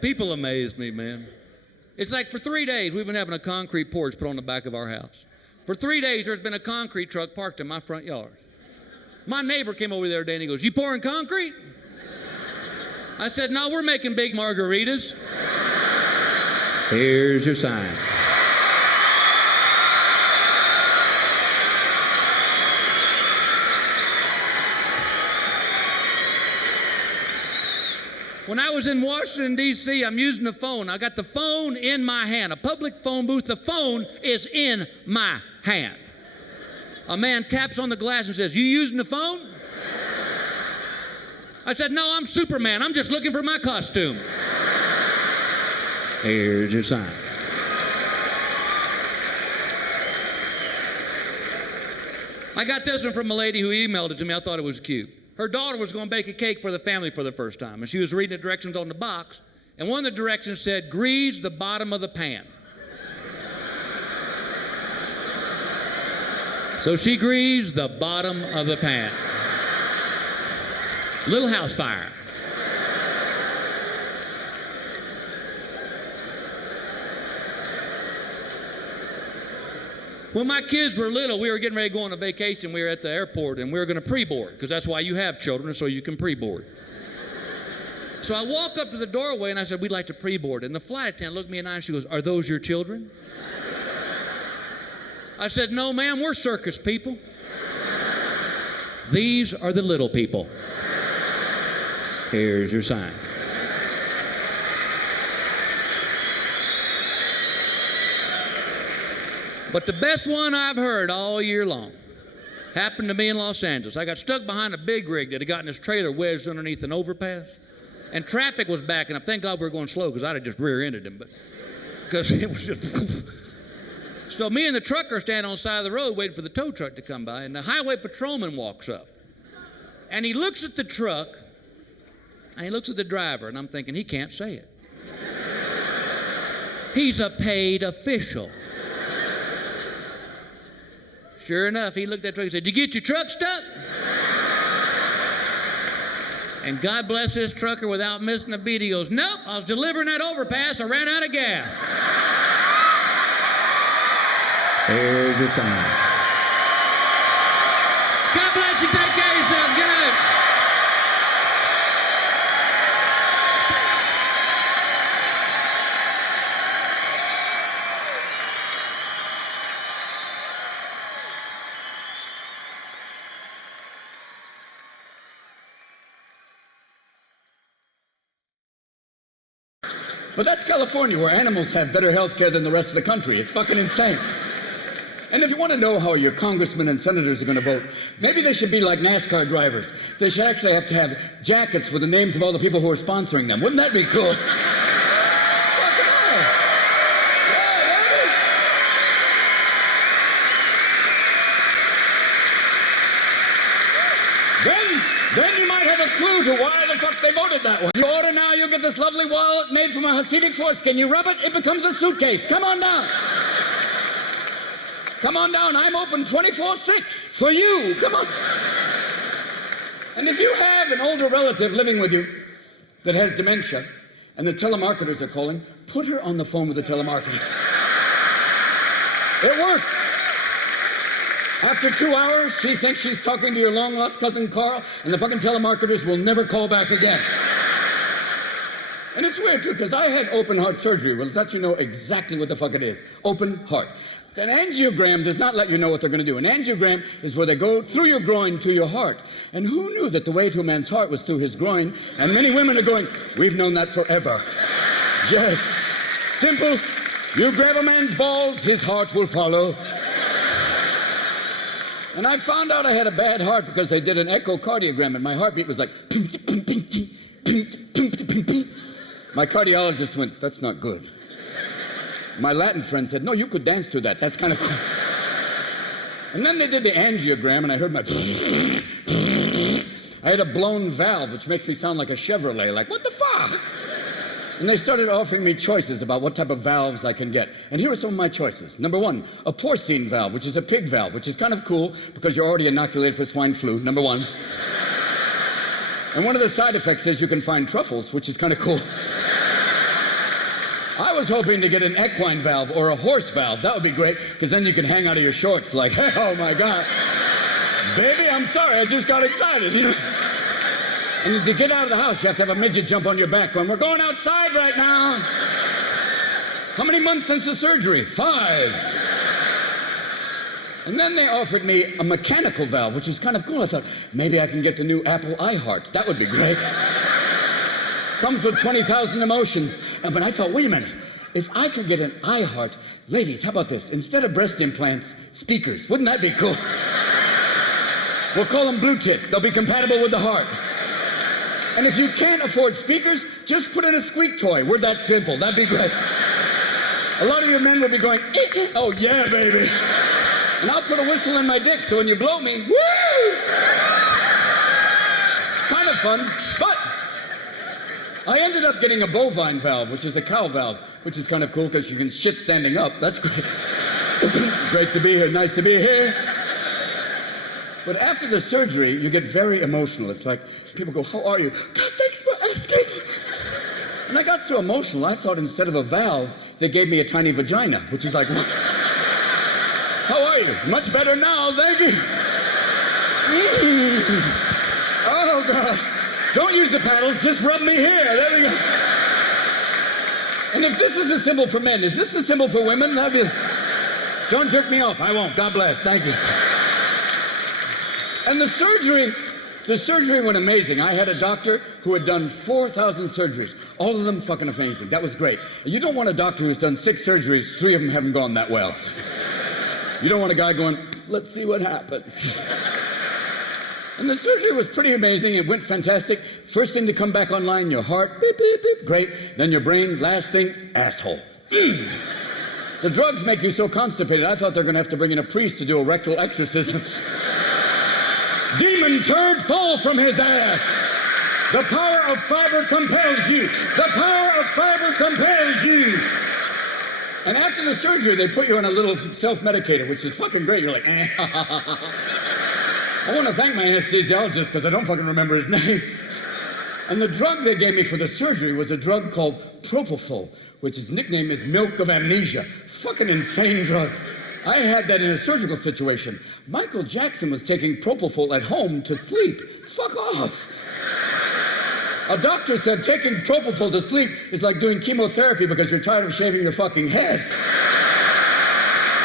People amaze me, man. It's like for 3 days, we've been having a concrete porch put on the back of our house. For 3 days, there's been a concrete truck parked in my front yard. My neighbor came over the other day and he goes, "You pouring concrete?" I said, "No, we're making big margaritas." Here's your sign. When I was in Washington, D.C., I'm using the phone. I got the phone in my hand, a public phone booth. The phone is in my hand. A man taps on the glass and says, "You using the phone?" I said, "No, I'm Superman. I'm just looking for my costume." Here's your sign. I got this one from a lady who emailed it to me. I thought it was cute. Her daughter was going to bake a cake for the family for the first time, and she was reading the directions on the box, and one of the directions said, "Grease the bottom of the pan." So she greased the bottom of the pan. Little house fire. When my kids were little, we were getting ready to go on a vacation. We were at the airport, and we were going to pre-board, because that's why you have children, so you can pre-board. So I walk up to the doorway, and I said, "We'd like to pre-board." And the flight attendant looked me in the eye, and she goes, "Are those your children?" I said, "No, ma'am, we're circus people. These are the little people." Here's your sign. But the best one I've heard all year long happened to me in Los Angeles. I got stuck behind a big rig that had gotten his trailer wedged underneath an overpass, and traffic was backing up. Thank God we were going slow, because I'd have just rear-ended him, but because it was just... So me and the trucker stand on the side of the road waiting for the tow truck to come by, and the highway patrolman walks up. And he looks at the truck, and he looks at the driver, and I'm thinking, he can't say it. He's a paid official. Sure enough, he looked at the truck and said, "Did you get your truck stuck?" And God bless this trucker, without missing a beat, he goes, "Nope, I was delivering that overpass. I ran out of gas." Here's your sign. God bless you. Take care of yourself. Good night. But that's California, where animals have better health care than the rest of the country. It's fucking insane. And if you want to know how your congressmen and senators are going to vote, maybe they should be like NASCAR drivers. They should actually have to have jackets with the names of all the people who are sponsoring them. Wouldn't that be cool? Then you might have a clue to why the fuck they voted that way. You order now, you'll get this lovely wallet made from a Hasidic foreskin. You rub it, it becomes a suitcase. Come on down. Come on down. I'm open 24/6 for you. Come on. And if you have an older relative living with you that has dementia and the telemarketers are calling, put her on the phone with the telemarketers. It works. After 2 hours, she thinks she's talking to your long-lost cousin Carl, and the fucking telemarketers will never call back again. And it's weird, too, because I had open heart surgery. Well, it's let you know exactly what the fuck it is. Open heart. An angiogram does not let you know what they're going to do. An angiogram is where they go through your groin to your heart. And who knew that the way to a man's heart was through his groin? And many women are going, "We've known that forever." Yes. Simple. You grab a man's balls, his heart will follow. And I found out I had a bad heart because they did an echocardiogram, and my heartbeat was like... My cardiologist went, "That's not good." My Latin friend said, "No, you could dance to that. That's kind of cool." And then they did the angiogram, and I heard my... I had a blown valve, which makes me sound like a Chevrolet. Like, what the fuck? And they started offering me choices about what type of valves I can get. And here are some of my choices. Number one, a porcine valve, which is a pig valve, which is kind of cool because you're already inoculated for swine flu. Number one. And one of the side effects is you can find truffles, which is kind of cool. I was hoping to get an equine valve or a horse valve. That would be great, because then you can hang out of your shorts like, hey, oh my God. Baby, I'm sorry, I just got excited. You know? And to get out of the house, you have to have a midget jump on your back going, we're going outside right now. How many months since the surgery? 5. And then they offered me a mechanical valve, which is kind of cool. I thought, maybe I can get the new Apple iHeart. That would be great. Comes with 20,000 emotions. But I thought, wait a minute. If I could get an iHeart, ladies, how about this? Instead of breast implants, speakers. Wouldn't that be cool? We'll call them blue tits. They'll be compatible with the heart. And if you can't afford speakers, just put in a squeak toy. We're that simple. That'd be great. A lot of you men will be going, oh yeah, baby. And I'll put a whistle in my dick, so when you blow me, woo! Kind of fun, but I ended up getting a bovine valve, which is a cow valve, which is kind of cool because you can shit standing up. That's great. Great to be here. Nice to be here. But after the surgery, you get very emotional. It's like people go, how are you? God, thanks for asking. And I got so emotional, I thought instead of a valve, they gave me a tiny vagina, which is like, what? How are you? Much better now, thank you. Oh, God. Don't use the paddles, just rub me here. There we go. And if this is a symbol for men, is this a symbol for women? Don't jerk me off. I won't. God bless. Thank you. And the surgery went amazing. I had a doctor who had done 4,000 surgeries. All of them fucking amazing. That was great. You don't want a doctor who's done 6 surgeries, 3 of them haven't gone that well. You don't want a guy going, let's see what happens. And the surgery was pretty amazing. It went fantastic. First thing to come back online, your heart, beep, beep, beep, great. Then your brain, last thing, asshole. The drugs make you so constipated, I thought they were going to have to bring in a priest to do a rectal exorcism. Demon turd, fall from his ass. The power of fiber compels you. The power of fiber compels you. And after the surgery, they put you on a little self-medicator, which is fucking great. You're like, eh. I want to thank my anesthesiologist because I don't fucking remember his name. And the drug they gave me for the surgery was a drug called Propofol, which his nickname is Milk of Amnesia. Fucking insane drug. I had that in a surgical situation. Michael Jackson was taking Propofol at home to sleep. Fuck off. A doctor said taking Propofol to sleep is like doing chemotherapy because you're tired of shaving your fucking head.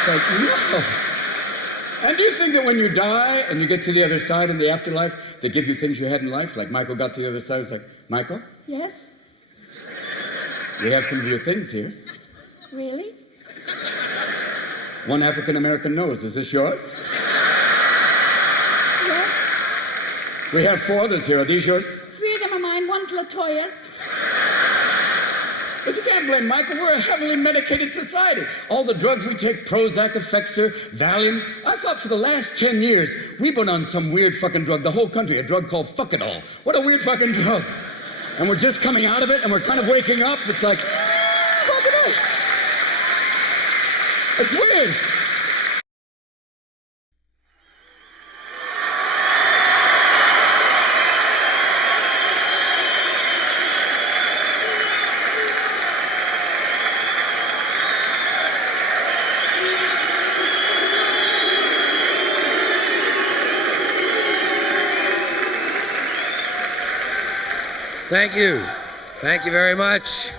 Like, no. And do you think that when you die and you get to the other side in the afterlife, they give you things you had in life? Like Michael got to the other side, was like, Michael? Yes? We have some of your things here. Really? One African-American nose. Is this yours? Yes. We have 4 others here. Are these yours? 3 of them are mine. One's Latoya's. But you can't blame Michael. We're a heavily medicated society. All the drugs we take, Prozac, Effexor, Valium. I thought for the last 10 years, we've been on some weird fucking drug, the whole country, a drug called Fuck It All. What a weird fucking drug. And we're just coming out of it, and we're kind of waking up. It's like, fuck it all. It's weird. Thank you. Thank you very much.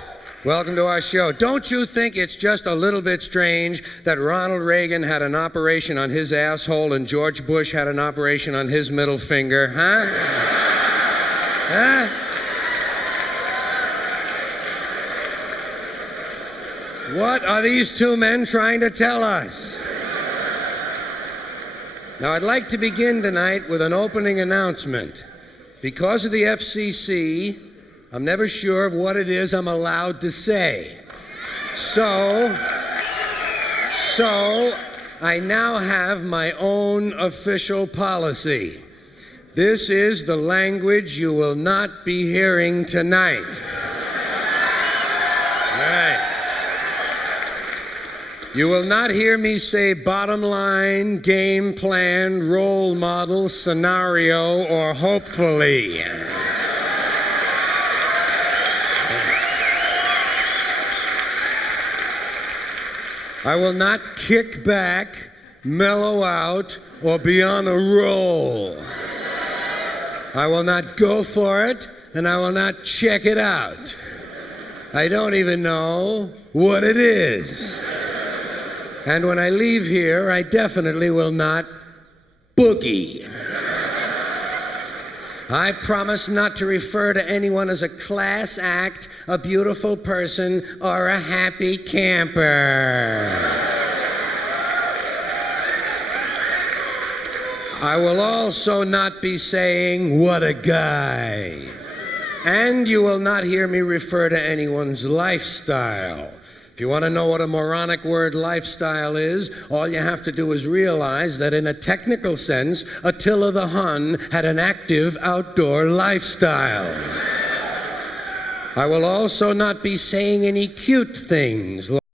Welcome to our show. Don't you think it's just a little bit strange that Ronald Reagan had an operation on his asshole and George Bush had an operation on his middle finger, huh? Huh? What are these 2 men trying to tell us? Now, I'd like to begin tonight with an opening announcement. Because of the FCC, I'm never sure of what it is I'm allowed to say. So I now have my own official policy. This is the language you will not be hearing tonight. All right. You will not hear me say bottom line, game plan, role model, scenario, or hopefully. I will not kick back, mellow out, or be on a roll. I will not go for it, and I will not check it out. I don't even know what it is. And when I leave here, I definitely will not boogie. I promise not to refer to anyone as a class act, a beautiful person, or a happy camper. I will also not be saying, "What a guy." And you will not hear me refer to anyone's lifestyle. If you want to know what a moronic word lifestyle is, all you have to do is realize that in a technical sense, Attila the Hun had an active outdoor lifestyle. I will also not be saying any cute things